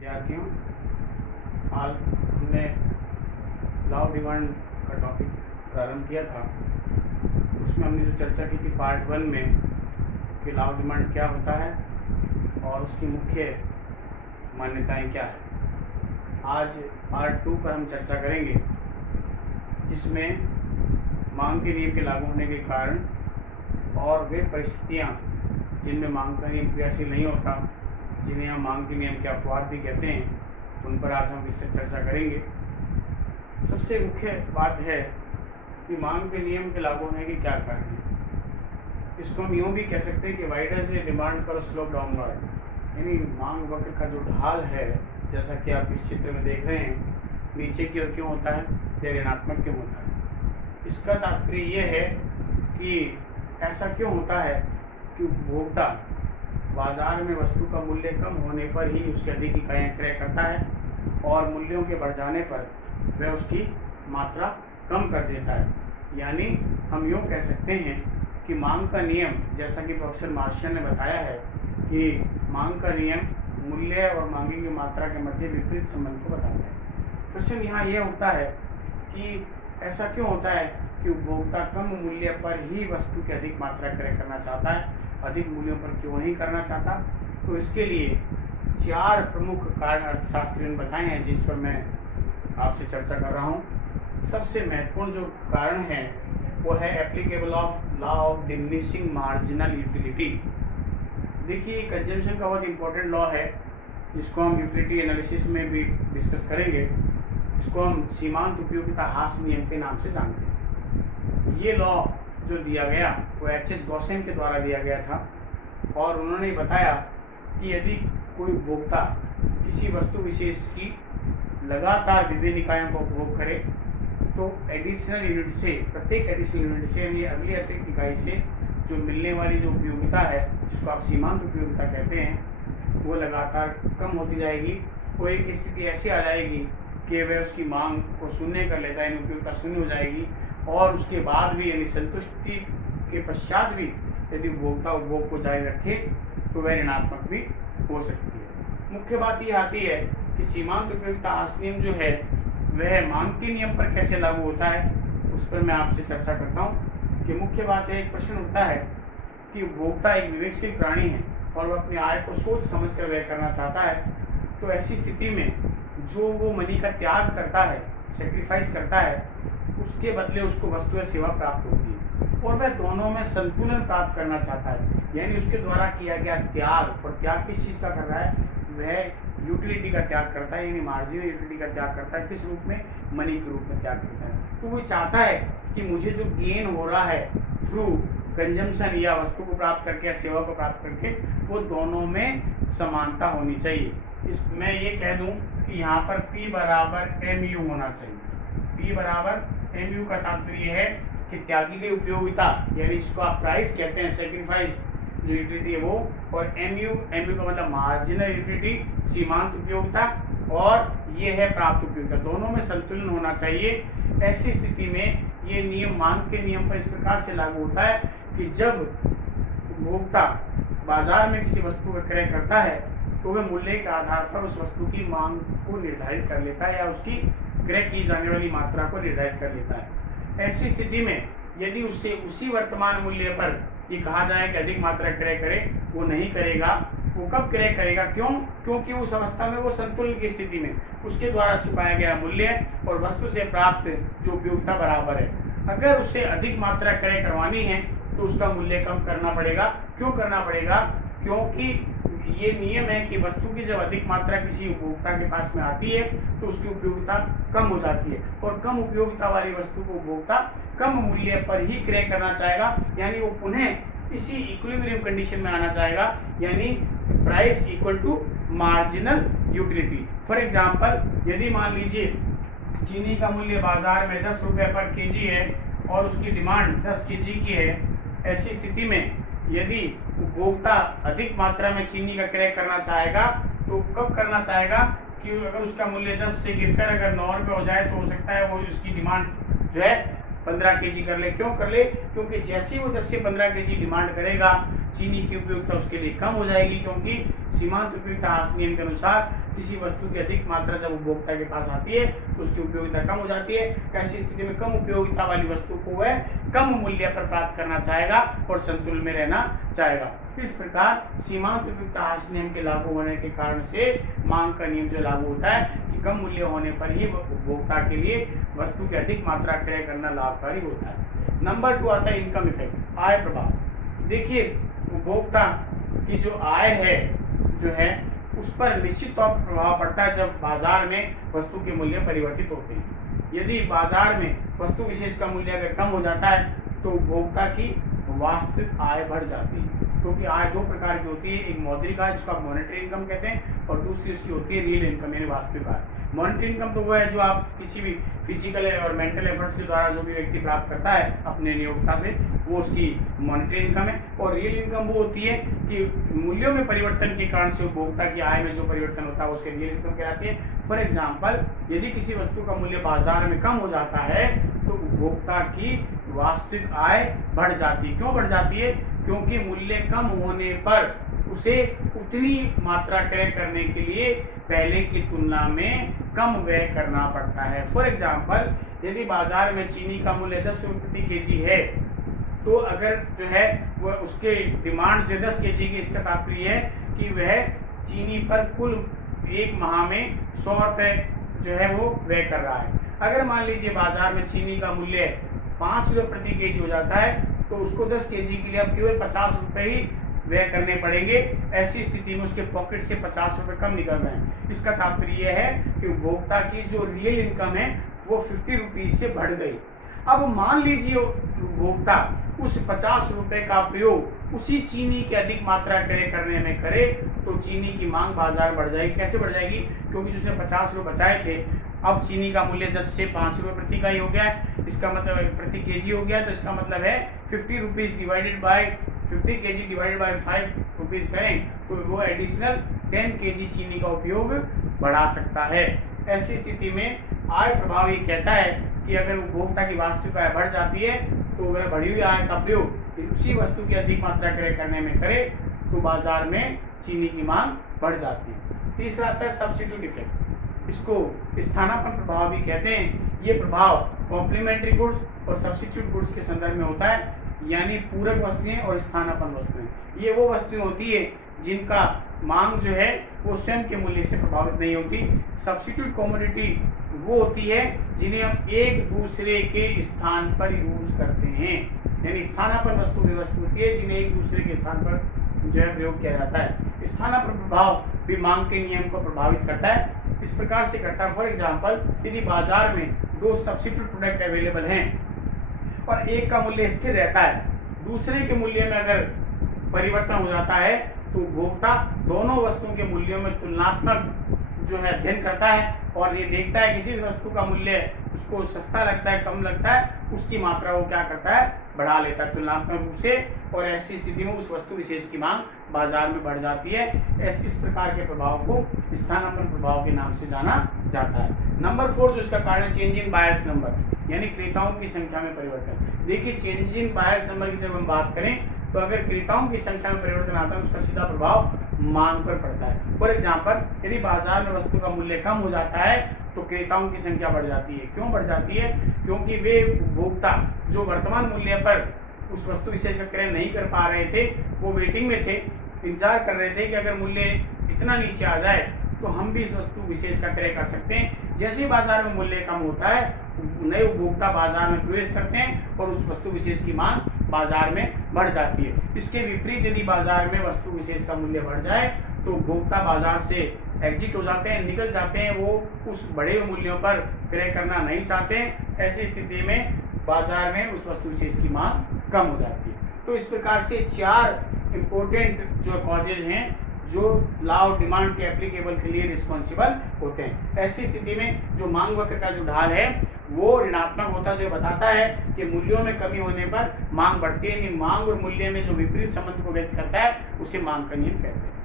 विद्यार्थियों, आज हमने लॉ ऑफ डिमांड का टॉपिक प्रारंभ किया था। उसमें हमने जो चर्चा की थी पार्ट 1 में कि लॉ ऑफ डिमांड क्या होता है और उसकी मुख्य मान्यताएं क्या है। आज पार्ट 2 पर हम चर्चा करेंगे, जिसमें मांग के नियम के लागू होने के कारण और वे परिस्थितियाँ जिनमें मांग का नियम क्रियाशील नहीं होता, जिन्हें हम मांग के नियम के अपवाद भी कहते हैं, उन पर आज हम विस्तृत चर्चा करेंगे। सबसे मुख्य बात है कि मांग के नियम के लागू होने के क्या कारण हैं। इसको हम यूँ भी कह सकते हैं कि वाइडर से डिमांड पर स्लोप डाउनवर्ड, यानी मांग वक्र का जो ढाल है, जैसा कि आप इस चित्र में देख रहे हैं, नीचे की ओर क्यों होता है या ऋणात्मक क्यों होता है। इसका तात्पर्य ये है कि ऐसा क्यों होता है कि उपभोक्ता बाजार में वस्तु का मूल्य कम होने पर ही उसकी अधिक इकाइयाँ क्रय करता है और मूल्यों के बढ़ जाने पर वह उसकी मात्रा कम कर देता है। यानी हम यूँ कह सकते हैं कि मांग का नियम, जैसा कि प्रोफेसर मार्शियल ने बताया है कि मांग का नियम मूल्य और मांगी की मात्रा के मध्य विपरीत संबंध को बताता है। प्रश्न यहाँ यह उठता है कि ऐसा क्यों होता है कि उपभोक्ता कम मूल्य पर ही वस्तु की अधिक मात्रा क्रय करना चाहता है, अधिक मूल्यों पर क्यों नहीं करना चाहता। तो इसके लिए 4 प्रमुख कारण अर्थशास्त्रियों ने बताए हैं, जिस पर मैं आपसे चर्चा कर रहा हूँ। सबसे महत्वपूर्ण जो कारण है वो है applicable of law of diminishing marginal utility. देखिए, कंजम्पशन का बहुत इंपॉर्टेंट लॉ है, जिसको हम यूटिलिटी एनालिसिस में भी डिस्कस करेंगे। इसको हम सीमांत उपयोगिता ह्रास नियम के नाम से जानते हैं। ये लॉ जो दिया गया वो H.H. गॉसेन के द्वारा दिया गया था और उन्होंने बताया कि यदि कोई उपभोक्ता किसी वस्तु विशेष की लगातार विभिन्न इकाइयों का उपभोग करे तो एडिशनल यूनिट से, प्रत्येक एडिशनल यूनिट से यानी अगली अतिरिक्त इकाई से जो मिलने वाली जो उपयोगिता है, जिसको आप सीमांत उपयोगिता कहते हैं, वो लगातार कम होती जाएगी। वो एक स्थिति ऐसी आ जाएगी कि वह उसकी मांग को शून्य कर लेता है, यानी उपयोगिता शून्य हो जाएगी और उसके बाद भी, यानी संतुष्टि के पश्चात भी यदि उपभोक्ता उपभोग को जारी रखे तो वह ऋणात्मक भी हो सकती है। मुख्य बात ये आती है कि सीमांत उपयोगिता ह्रास नियम जो है वह मांग के नियम पर कैसे लागू होता है, उस पर मैं आपसे चर्चा करता हूँ। कि मुख्य बात है, एक प्रश्न उठता है कि उपभोक्ता एक विवेकशील प्राणी है और वह अपनी आय को सोच समझ कर व्यय करना चाहता है। तो ऐसी स्थिति में जो वो मनी का त्याग करता है, सेक्रीफाइस करता है, उसके बदले उसको वस्तु या सेवा प्राप्त होती है और वह दोनों में संतुलन प्राप्त करना चाहता है। यानी उसके द्वारा किया गया त्याग, और त्याग किस चीज़ का कर रहा है, वह यूटिलिटी का त्याग करता है, यानी मार्जिनल यूटिलिटी का त्याग करता है। किस रूप में, मनी के रूप में त्याग करता है। तो वो चाहता है कि मुझे जो गेन हो रहा है थ्रू कंजम्पशन या वस्तु को प्राप्त करके या सेवा को प्राप्त करके, वो दोनों में समानता होनी चाहिए। मैं ये कह दूं कि यहाँ पर P बराबर MU होना चाहिए। P बराबर MU का तात्पर्य है कि त्यागी गई उपयोगिता, यानी जिसको आप प्राइस कहते हैं, सेक्रीफाइस जो यूटिलिटी है वो, और MU का मतलब मार्जिनल यूटिलिटी, सीमांत उपयोगिता, और ये है प्राप्त उपयोगिता, दोनों में संतुलन होना चाहिए। ऐसी स्थिति में ये नियम मांग के नियम पर इस प्रकार से लागू होता है कि जब उपभोक्ता बाजार में किसी वस्तु का क्रय करता है तो वह मूल्य के आधार पर उस वस्तु की मांग को निर्धारित कर लेता है या उसकी क्रय की जाने वाली मात्रा को निर्धारित कर लेता है। ऐसी स्थिति में यदि उससे उसी वर्तमान मूल्य पर ये कहा जाए कि अधिक मात्रा क्रय करे, वो नहीं करेगा। वो कब क्रय करेगा, क्यों? क्योंकि उस अवस्था में वो संतुलन की स्थिति में उसके द्वारा चुकाया गया मूल्य और वस्तु से प्राप्त जो उपयोगिता बराबर है। अगर उससे अधिक मात्रा क्रय करवानी है तो उसका मूल्य कम करना पड़ेगा। क्यों करना पड़ेगा? क्योंकि ये नियम है कि वस्तु की जब अधिक मात्रा किसी उपभोक्ता के पास में आती है तो उसकी उपयोगिता कम हो जाती है और कम उपयोगिता वाली वस्तु को उपभोक्ता कम मूल्य पर ही क्रय करना चाहेगा, यानी वो पुनः इसी इक्विलिब्रियम कंडीशन में आना चाहेगा, यानी price equal to marginal utility. For example, यदि मान लीजिए चीनी का मूल्य बाजार में 10 रुपये पर केजी है और उसकी डिमांड 10 केजी की है। ऐसी स्थिति में यदि उपभोक्ता अधिक मात्रा में चीनी का क्रय करना चाहेगा तो कब करना चाहेगा कि अगर उसका मूल्य 10 से गिरकर अगर 9 रुपये हो जाए तो हो सकता है वो उसकी डिमांड जो है 15 केजी कर ले। क्यों कर ले? क्योंकि जैसे ही वो 10 से 15 केजी डिमांड करेगा, चीनी की उपयोगिता उसके लिए कम हो जाएगी, क्योंकि सीमांत उपयोगिता ह्रास नियम के अनुसार किसी वस्तु की अधिक मात्रा जब उपभोक्ता के पास आती है तो उसकी उपयोगिता कम हो जाती है। ऐसी स्थिति में कम उपयोगिता वाली वस्तु को वह कम मूल्य पर प्राप्त करना चाहेगा और संतुलन में रहना चाहेगा। इस प्रकार सीमांत उपयुक्तता ह्रास नियम के लागू होने के कारण से मांग का नियम जो लागू होता है कि कम मूल्य होने पर ही उपभोक्ता के लिए वस्तु की अधिक मात्रा क्रय करना लाभकारी होता है। नंबर 2 आता है इनकम इफेक्ट, आय प्रभाव। देखिए उपभोक्ता की जो आय है जो है उस पर निश्चित तौर पर प्रभाव पड़ता है जब बाजार में वस्तु के मूल्य परिवर्तित होते हैं। यदि बाजार में वस्तु विशेष का मूल्य अगर कम हो जाता है तो उपभोक्ता की वास्तविक आय बढ़ जाती है, क्योंकि आय दो प्रकार की होती है, एक मौद्रिक आय जिसको आप मॉनेटरी इनकम कहते हैं और दूसरी उसकी होती है रियल इनकम यानी वास्तविक आय। मॉनेटरी इनकम तो वो है जो आप किसी भी फिजिकल और मेंटल एफर्ट्स के द्वारा जो भी व्यक्ति प्राप्त करता है अपने नियोक्ता से, वो उसकी मॉनेटरी इनकम है। और रियल इनकम वो होती है कि मूल्यों में परिवर्तन के कारण से उपभोक्ता की आय में जो परिवर्तन होता है उसके रियल इनकम कहलाती है। फॉर एग्जाम्पल, यदि किसी वस्तु का मूल्य बाजार में कम हो जाता है तो उपभोक्ता की वास्तविक आय बढ़ जाती है। क्यों बढ़ जाती है? क्योंकि मूल्य कम होने पर उसे उतनी मात्रा क्रय करने के लिए पहले की तुलना में कम व्यय करना पड़ता है। फॉर एग्जाम्पल, यदि बाजार में चीनी का मूल्य 10 रुपये प्रति केजी है तो अगर जो है वह उसके डिमांड जो 10 केजी की, इसका तात्पर्य है कि वह चीनी पर कुल एक माह में 100 रुपये जो है वो व्यय कर रहा है। अगर मान लीजिए बाजार में चीनी का मूल्य 5 रुपये प्रति केजी हो जाता है तो उसको 10 केजी के लिए अब केवल 50 रुपये ही व्यय करने पड़ेंगे। ऐसी स्थिति में उसके पॉकेट से 50 रुपये कम निकल रहे हैं। इसका तात्पर्य यह है कि उपभोक्ता की जो रियल इनकम है वो 50 रुपीज़ से बढ़ गई। अब मान लीजिए उपभोक्ता उस 50 रुपये का प्रयोग उसी चीनी की अधिक मात्रा क्रय करने में करे तो चीनी की मांग बाजार बढ़ जाएगी। कैसे बढ़ जाएगी? क्योंकि जिसने 50 रुपये बचाए थे अब चीनी का मूल्य 10 से 5 रुपये प्रति इकाई हो गया है, इसका मतलब प्रति केजी हो गया। तो इसका मतलब है 50 rupees divided by 50 KG divided by 5 rupees करें तो वो एडिशनल 10 केजी चीनी का उपयोग बढ़ा सकता है। ऐसी स्थिति में आय प्रभाव ये कहता है कि अगर उपभोक्ता की वास्तविक आय बढ़ जाती है तो वह बढ़ी हुई आय का प्रयोग उसी वस्तु की अधिक मात्रा क्रय करने में करे तो बाजार में चीनी की मांग बढ़ जाती है। तीसरा आता है सब्स्टिट्यूट इफेक्ट, इसको स्थानापन्न प्रभाव भी कहते हैं। ये प्रभाव कॉम्प्लीमेंट्री गुड्स और सब्स्टिट्यूट गुड्स के संदर्भ में होता है, यानी पूरक वस्तुएं और स्थानापन्न वस्तुएं। ये वो वस्तुएं होती है जिनका मांग जो है वो स्वयं के मूल्य से प्रभावित नहीं होती। सब्स्टिट्यूट कमोडिटी वो होती है जिन्हें हम एक दूसरे के स्थान पर यूज करते हैं, यानी स्थानापन्न वस्तु वे वस्तु होती है जिन्हें एक दूसरे के स्थान पर जो है प्रयोग किया जाता है। स्थानापन्न प्रभाव भी मांग के नियम को प्रभावित करता है। इस प्रकार से करता है, फॉर एग्जाम्पल, यदि बाजार में 2 सब्स्टिट्यूट प्रोडक्ट अवेलेबल हैं और एक का मूल्य स्थिर रहता है, दूसरे के मूल्य में अगर परिवर्तन हो जाता है तो उपभोक्ता दोनों वस्तुओं के मूल्यों में तुलनात्मक जो है अध्ययन करता है और ये देखता है कि जिस वस्तु का मूल्य उसको सस्ता लगता है, कम लगता है, उसकी मात्रा वो क्या करता है, बढ़ा लेता है तुलनात्मक रूप से। और ऐसी स्थिति में उस वस्तु विशेष की मांग बाजार में बढ़ जाती है। इस प्रकार के प्रभाव को स्थानापन्न प्रभाव के नाम से जाना जाता है। नंबर 4 जो इसका कारण है चेंज इन बायर्स नंबर, यानी क्रेताओं की संख्या में परिवर्तन। देखिए चेंज इन बायर्स नंबर की जब हम बात करें तो अगर क्रेताओं की संख्या में परिवर्तन आता है उसका सीधा प्रभाव मांग पर पड़ता है। फॉर एग्जाम्पल, यदि बाजार में वस्तु का मूल्य कम हो जाता है तो क्रेताओं की संख्या बढ़ जाती है। क्यों बढ़ जाती है? क्योंकि वे उपभोक्ता जो वर्तमान मूल्य पर उस वस्तु विशेष का क्रय नहीं कर पा रहे थे, वो वेटिंग में थे, इंतजार कर रहे थे कि अगर मूल्य इतना नीचे आ जाए तो हम भी इस वस्तु विशेष का क्रय कर सकते हैं। जैसे ही बाजार में मूल्य कम होता है नए उपभोक्ता बाजार में प्रवेश करते हैं और उस वस्तु विशेष की मांग बाजार में बढ़ जाती है। इसके विपरीत यदि बाजार में वस्तु विशेष का मूल्य बढ़ जाए तो उपभोक्ता बाजार से एग्जिट हो जाते हैं, निकल जाते हैं, वो उस बढ़े हुए मूल्यों पर क्रय करना नहीं चाहते हैं। ऐसी स्थिति में बाजार में उस वस्तु विशेष की मांग कम हो जाती है। तो इस प्रकार से 4 इम्पोर्टेंट जो कॉजेज हैं जो लॉ ऑफ डिमांड के एप्लीकेबल के लिए रिस्पॉन्सिबल होते हैं। ऐसी स्थिति में जो मांग वक्र का जो ढाल है वो ऋणात्मक होता है, जो बताता है कि मूल्यों में कमी होने पर मांग बढ़ती है, यानी मांग और मूल्य में जो विपरीत संबंध को व्यक्त करता है उसे मांग का नियम कहते हैं।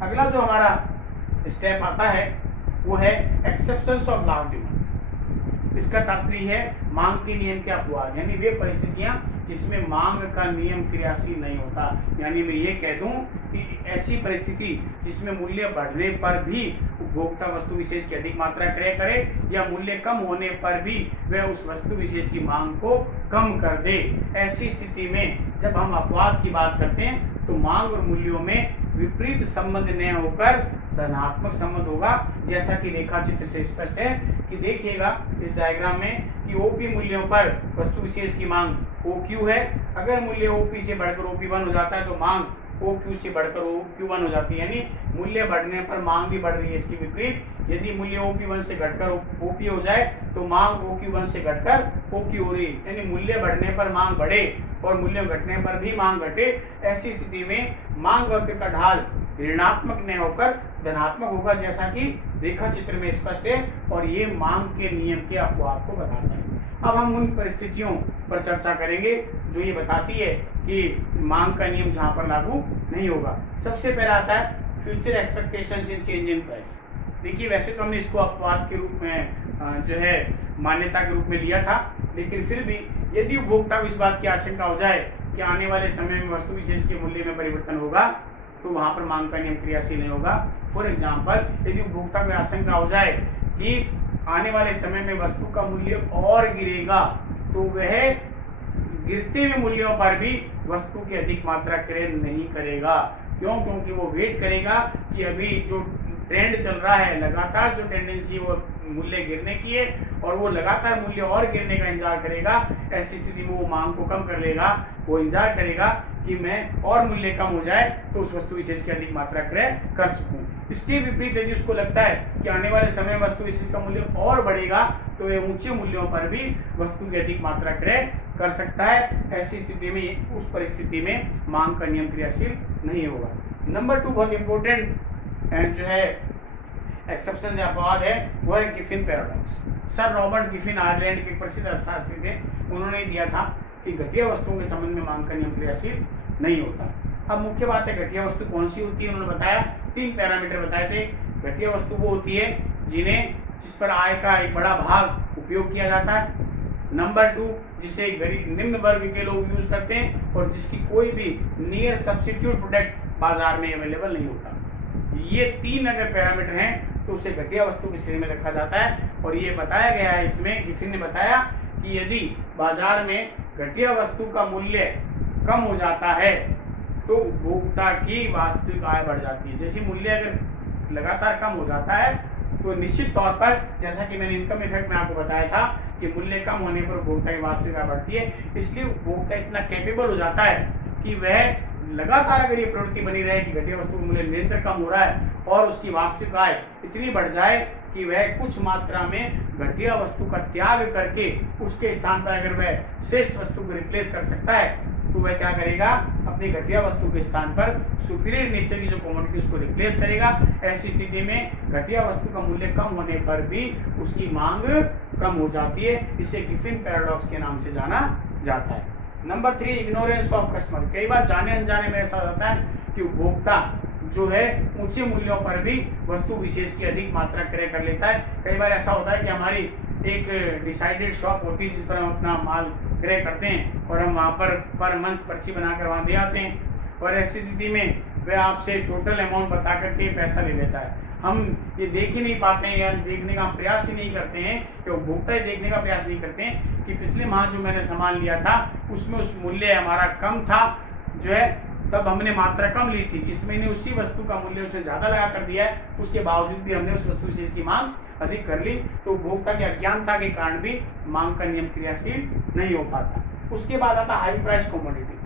अगला जो हमारा स्टेप आता है वो है exceptions of law of demand. इसका तात्पर्य है मांग के नियम के अपवाद, यानी वे परिस्थितियां जिसमें मांग का नियम क्रियाशील नहीं होता। यानी मैं ये कह दूं कि ऐसी परिस्थिति जिसमें मूल्य बढ़ने पर भी उपभोक्ता वस्तु विशेष की अधिक मात्रा क्रय करे या मूल्य कम होने पर भी वह उस वस्तु विशेष की मांग को कम कर दे। ऐसी स्थिति में जब हम अपवाद की बात करते हैं तो मांग और मूल्यों में विपरीत संबंध न होकर धनात्मक संबंध होगा, जैसा कि रेखा चित्र से स्पष्ट है कि देखिएगा इस डायग्राम में कि ओपी मूल्यों पर वस्तु विशेष की मांग OQ है। अगर मूल्य OP से बढ़कर OP1 हो जाता है तो मांग OQ से बढ़कर OQ1 हो जाती है, यानी मूल्य बढ़ने पर मांग भी बढ़ रही है। इसके विपरीत यदि मूल्य OP1 से घटकर OP हो जाए तो मांग OQ1 से घटकर OQ हो रही है, यानी मूल्य बढ़ने पर मांग बढ़े और मूल्य घटने पर भी मांग घटे। ऐसी स्थिति में मांग वक्र का ढाल ऋणात्मक न होकर धनात्मक होगा, जैसा कि रेखा चित्र में स्पष्ट है, और ये मांग के नियम के अपवाद को बताता है। अब हम उन परिस्थितियों पर चर्चा करेंगे जो ये बताती है कि मांग का नियम जहाँ पर लागू नहीं होगा। सबसे पहला आता है future expectations in change in price. देखिए, वैसे तो हमने इसको अपवाद के रूप में जो है मान्यता के रूप में लिया था, लेकिन फिर भी यदि उपभोक्ता को इस बात की आशंका हो जाए कि आने वाले समय में वस्तु विशेष के मूल्य में परिवर्तन होगा तो वहाँ पर मांग का नियम क्रियाशील नहीं होगा। फॉर एग्जाम्पल, यदि उपभोक्ता को आशंका हो जाए कि आने वाले समय में वस्तु का मूल्य और गिरेगा तो वह गिरते हुए मूल्यों पर भी वस्तु की अधिक मात्रा क्रय नहीं करेगा। क्यों? क्योंकि वो वेट करेगा कि अभी जो ट्रेंड चल रहा है, लगातार जो टेंडेंसी वो मूल्य गिरने की है और वो लगातार मूल्य और गिरने का इंतजार करेगा। ऐसी स्थिति में वो मांग को कम कर लेगा, वो इंतजार करेगा कि मैं और मूल्य कम हो जाए तो उस वस्तु विशेष की अधिक मात्रा क्रय कर सकूं। इसके विपरीत यदि उसको लगता है कि आने वाले समय में वस्तु विशेष का मूल्य और बढ़ेगा तो वह ऊंचे मूल्यों पर भी वस्तु की अधिक मात्रा क्रय कर सकता है। ऐसी स्थिति में, उस परिस्थिति में मांग का नियम क्रियाशील नहीं होगा। नंबर 2 बहुत इंपॉर्टेंट जो है एक्सेप्शन या अपवाद है, वो है Giffen paradox. Sir Robert Giffen Ireland के प्रसिद्ध अर्थशास्त्री थे। उन्होंने दिया था कि घटिया वस्तुओं के संबंध में मांग का नियम क्रियाशील नहीं होता। अब मुख्य बात है घटिया वस्तु कौन सी होती है। उन्होंने बताया 3 पैरामीटर बताए थे। घटिया वस्तु वो होती है जिस पर आय का एक बड़ा भाग उपयोग किया जाता है। नंबर 2, जिसे गरीब निम्न वर्ग के लोग यूज करते हैं और जिसकी कोई भी नियर सब्स्टिट्यूट प्रोडक्ट बाजार में अवेलेबल नहीं होता। ये 3 अगर पैरामीटर हैं तो उसे घटिया वस्तु की श्रेणी में रखा जाता है। और ये बताया गया है इसमें, गिफिन ने बताया कि यदि बाजार में घटिया वस्तु का मूल्य कम हो जाता है तो उपभोक्ता की वास्तविक आय बढ़ जाती है। जैसे मूल्य अगर लगातार कम हो जाता है तो निश्चित तौर पर, जैसा कि मैंने इनकम इफेक्ट में आपको बताया था कि मूल्य कम होने पर उपभोक्ता की वास्तविक आय बढ़ती है। इसलिए उपभोक्ता इतना कैपेबल हो जाता है कि वह लगातार अगर ये प्रवृत्ति बनी रहे कि घटिया वस्तु का मूल्य निरंतर कम हो रहा है और उसकी वास्तविक आय इतनी बढ़ जाए कि वह कुछ मात्रा में घटिया वस्तु का त्याग करके उसके स्थान पर अगर वह श्रेष्ठ वस्तु को रिप्लेस कर सकता है तो वह क्या करेगा, अपनी घटिया वस्तु के स्थान पर सुपीरियर नेचर की जो कमोडिटी उसको रिप्लेस करेगा। ऐसी स्थिति में घटिया वस्तु का मूल्य कम होने पर भी उसकी मांग कम हो जाती है। इसे गिफिन पैराडॉक्स के नाम से जाना जाता है। Number 3, ignorance of customer. कई बार जाने अनजाने में ऐसा होता है कि उपभोक्ता जो है ऊंचे मूल्यों पर भी वस्तु विशेष की अधिक मात्रा क्रय कर लेता है। कई बार ऐसा होता है कि हमारी एक डिसाइडेड शॉप होती है जिस पर हम अपना माल क्रय करते हैं और हम वहाँ पर मंथ पर्ची बनाकर वहाँ दे आते हैं और ऐसी स्थिति में वह आपसे टोटल अमाउंट बता करके पैसा ले लेता है। हम ये देख ही नहीं पाते हैं या देखने का प्रयास ही नहीं करते हैं, कि उपभोक्ता ही देखने का प्रयास नहीं करते हैं कि पिछले माह जो मैंने सामान लिया था उसमें उस मूल्य हमारा कम था जो है, तब हमने मात्रा कम ली थी। इस महीने उसी वस्तु का मूल्य उसने ज़्यादा लगा कर दिया है, उसके बावजूद भी हमने उस वस्तु विशेष की मांग अधिक कर ली। तो उपभोक्ता की अज्ञानता के कारण भी मांग का नियम क्रियाशील नहीं हो पाता। उसके बाद आता हाई प्राइस कमोडिटी।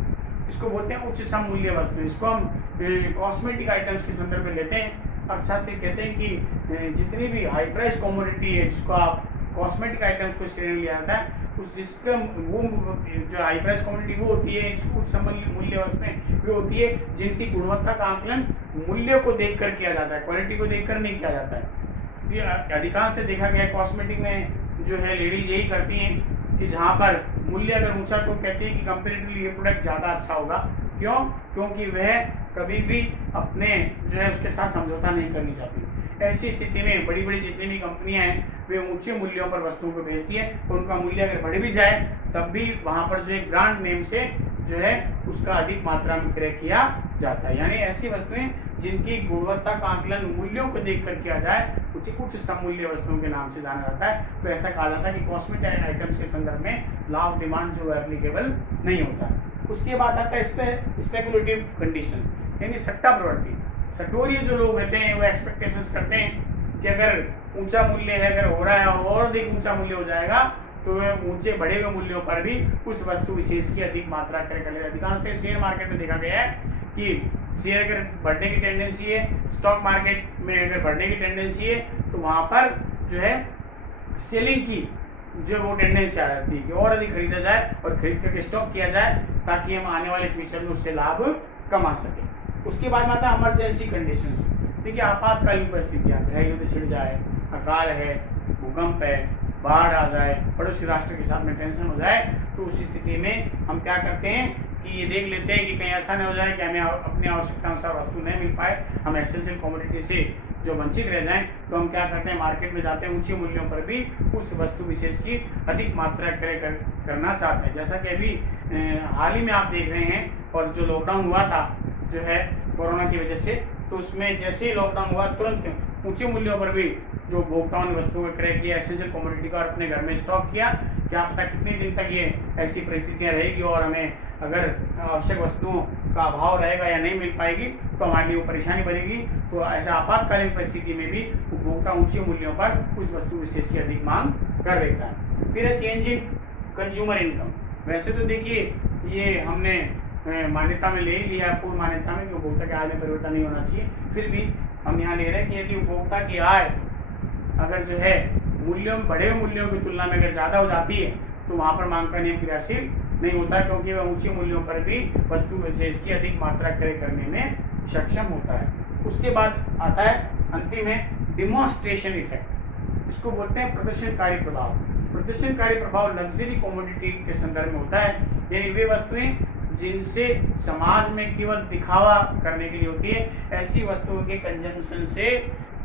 इसको बोलते हैं उच्च सम मूल्य वस्तु। इसको हम कॉस्मेटिक आइटम्स के संदर्भ में लेते हैं। अर्थशास्त्री कहते हैं कि जितनी भी हाई प्राइस कमोडिटी है जिसको आप कॉस्मेटिक आइटम्स को श्रेणी लिया जाता है, उस जिसका वो जो हाई प्राइस कमोडिटी वो होती है, उच्च सम मूल्य वस्तुएं वो होती है जिनकी गुणवत्ता का आकलन मूल्य को देखकर किया जाता है, क्वालिटी को देखकर नहीं किया जाता है। ये अधिकांश देखा गया कॉस्मेटिक में जो है लेडीज यही करती हैं कि जहाँ पर मूल्य अगर ऊंचा तो कहती है कि कंपेरेटिवली ये प्रोडक्ट ज़्यादा अच्छा होगा। क्यों? क्योंकि वह कभी भी अपने जो है उसके साथ समझौता नहीं करनी चाहती। ऐसी स्थिति में बड़ी बड़ी जितनी भी कंपनियां हैं वे ऊंचे मूल्यों पर वस्तुओं को बेचती है और उनका मूल्य अगर बढ़ भी जाए तब भी वहाँ पर जो एक ब्रांड नेम से जो है उसका अधिक मात्रा में क्रय किया जाता है। यानी ऐसी वस्तुएं जिनकी गुणवत्ता का आकलन मूल्यों को देखकर किया जाए उसे उच्च सममूल्य वस्तुओं के नाम से जाना जाता है। तो ऐसा कहा जाता है कि कॉस्मेटिक आइटम्स के संदर्भ में लॉ ऑफ डिमांड जो है एप्लीकेबल नहीं होता। उसके बाद आता है स्पेकुलेटिव कंडीशन, यानी सट्टा प्रवृत्ति। सटोरिये जो लोग होते हैं वो एक्सपेक्टेशंस करते हैं कि अगर ऊंचा मूल्य है, अगर हो रहा है और अधिक ऊंचा मूल्य हो जाएगा तो वह ऊंचे बढ़े हुए मूल्यों पर भी उस वस्तु विशेष की अधिक मात्रा क्रय कर लेगा। अधिकांशतः शेयर मार्केट में देखा गया है कि शेयर अगर बढ़ने की टेंडेंसी है, स्टॉक मार्केट में अगर बढ़ने की टेंडेंसी है तो वहाँ पर जो है सेलिंग की जो वो टेंडेंसी आ जाती है कि और अधिक खरीदा जाए और खरीद करके स्टॉक किया जाए ताकि हम आने वाले फ्यूचर में उससे लाभ कमा सकें। उसके बाद में आता है इमरजेंसी कंडीशंस। देखिए आपातकालीन परिस्थितियाँ, गृह युद्ध छिड़ जाए, अकाल है, भूकंप है, बाढ़ आ जाए, पड़ोसी राष्ट्र के साथ में टेंशन हो जाए, तो उस स्थिति में हम क्या करते हैं कि ये देख लेते हैं कि कहीं ऐसा नहीं हो जाए कि हमें अपनी आवश्यकता अनुसार वस्तु नहीं मिल पाए, हम एसेंशियल कमोडिटी से जो वंचित रह जाएं, तो हम क्या करते हैं मार्केट में जाते हैं, ऊंचे मूल्यों पर भी उस वस्तु विशेष की अधिक मात्रा क्रय करना चाहते हैं। जैसा कि अभी हाल ही में आप देख रहे हैं और जो लॉकडाउन हुआ था जो है कोरोना की वजह से, तो उसमें जैसे ही लॉकडाउन हुआ तुरंत ऊंचे मूल्यों पर भी जो उपभोक्ताओं ने वस्तुओं का क्रय किया, एसेंशियल कमोडिटी का, और अपने घर में स्टॉक किया। क्या पता कितने दिन तक ये ऐसी परिस्थितियां रहेगी और हमें अगर आवश्यक वस्तुओं का अभाव रहेगा या नहीं मिल पाएगी तो हमारे लिए वो परेशानी बढ़ेगी। तो ऐसा आपातकालीन परिस्थिति में भी उपभोक्ता ऊंचे मूल्यों पर उस वस्तु विशेष की अधिक मांग कर देता है। फिर है चेंज इन कंज्यूमर इनकम। वैसे तो देखिए ये हमने मान्यता में ले ही लिया है, पूर्व मान्यता में, कि उपभोक्ता के आय में परिवर्तन नहीं होना चाहिए। फिर भी हम यहाँ ले रहे हैं कि यदि उपभोक्ता की आय अगर जो है मूल्यों बढ़े हुए मूल्यों की तुलना में अगर ज़्यादा हो जाती है तो वहाँ पर मांग का नियम क्रियाशील नहीं होता, क्योंकि वह ऊंचे मूल्यों पर भी वस्तु विशेष की अधिक मात्रा क्रय करने में सक्षम होता है। उसके बाद आता है अंतिम है डिमॉन्स्ट्रेशन इफेक्ट। इसको बोलते हैं प्रदर्शनकारी प्रभाव। प्रदर्शनकारी प्रभाव लग्जरी कमोडिटी के संदर्भ में होता है, यानी वे वस्तुएं जिनसे समाज में केवल दिखावा करने के लिए होती है, ऐसी वस्तुओं के कंजम्पशन से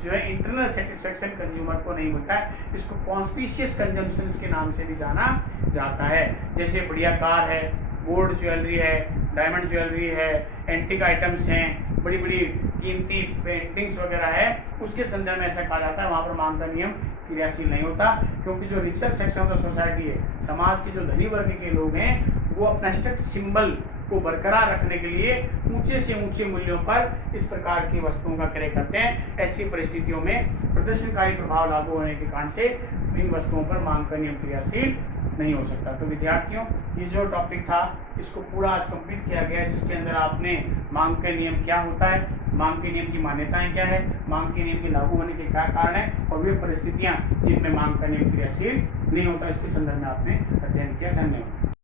जो है इंटरनल सेटिस्फेक्शन कंज्यूमर को नहीं मिलता है। इसको कॉन्स्पिशियस कंजम्पशंस के नाम से भी जाना जाता है। जैसे बढ़िया कार है, गोल्ड ज्वेलरी है, डायमंड ज्वेलरी है, एंटीक आइटम्स हैं, बड़ी बड़ी कीमती पेंटिंग्स वगैरह है, उसके संदर्भ में ऐसा कहा जाता है वहाँ पर मांग का नियम क्रियाशील नहीं होता, क्योंकि जो richer section of the society है, समाज के जो धनी वर्ग के लोग हैं, वो अपना स्टेटस सिंबल को बरकरार रखने के लिए ऊंचे से ऊंचे मूल्यों पर इस प्रकार की वस्तुओं का क्रय करते हैं। ऐसी परिस्थितियों में प्रदर्शनकारी प्रभाव लागू होने के कारण से इन वस्तुओं पर मांग का नियम क्रियाशील नहीं हो सकता। तो विद्यार्थियों, ये जो टॉपिक था इसको पूरा आज कंप्लीट किया गया है, जिसके अंदर आपने मांग का नियम क्या होता है, मांग के नियम की मान्यताएं क्या है, मांग के नियम के लागू होने के क्या कारण है, और वे परिस्थितियां जिनमें मांग का नियम क्रियाशील नहीं होता, इसके संदर्भ में आपने अध्ययन किया। धन्यवाद।